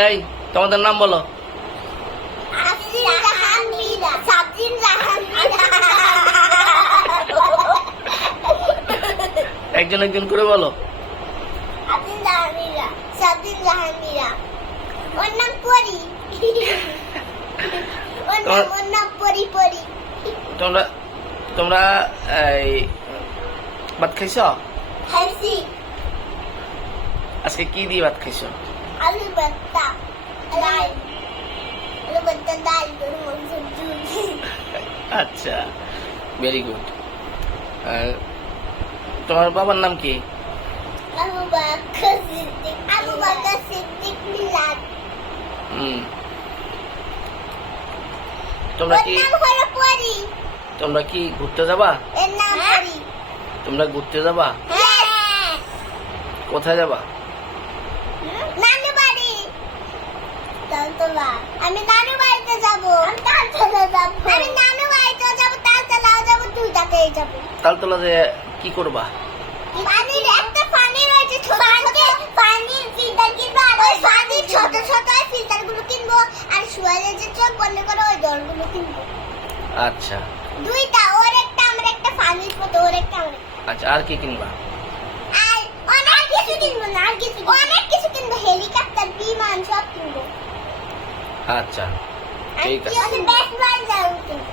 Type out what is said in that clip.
এই তোমাদের নাম বলো। আফরিন জাহান মীরা, সাবরিন জাহান মীরা। একজন একজন করে বলো। আফরিন জাহান মীরা, সাবরিন জাহান মীরা। ওর নাম পরি। ওর নাম পরি পরি। তোমরা তোমরা এই ভাত খাইছ? খাইছি আজকে কি দিয়ে ভাত খাইছ? আলু ভর্তা, ডাল, আলু ভর্তা, ডাল, গরু মাংসের ঝোল। আচ্ছা, ভেরি গুড। তোমার বাবার নাম কি? আবু বকর সিদ্দিক, আবু বকর সিদ্দিক মিলাদ। তোমরা ওর কি নাম হলো পরি। তোমরা কি ঘুরতে যাবা? এর নাম পরি। তোমরা ঘুরতে যাবা? হ্যাঁ। কোথায় যাবা? নানু বাড়ি। তালতলা। আমি নানু বাড়িতে যাব। আমি তালতলা যাব। আমি নানু বাড়িতে যাব, তালতলাও যাব, দুটাতেই যাব। তালতলা যে কি করবা? পানির একটা পানি রয়েছে, ছোট ছোট পানির ফিল্টার কিনবো, আর ওই পানির ছোট ছোট ফিল্টার গুলো কিনবো, আর শুয়ারের যে চোখ বন্ধ করে ওই দড়গুলো কিনবো। আচ্ছা দুইটা, ওর একটা আমার একটা, পানির মতো ওর একটা আমার একটা। আচ্ছা, আর কি কিনবা? আর অনেক কিছু কিনবো না, আর কিছু অনেক কিছু কিনবো, হেলিকপ্টার, বিমান সব কিনবো। আচ্ছা ঠিক আছে। বেসবল যাও কিনবো।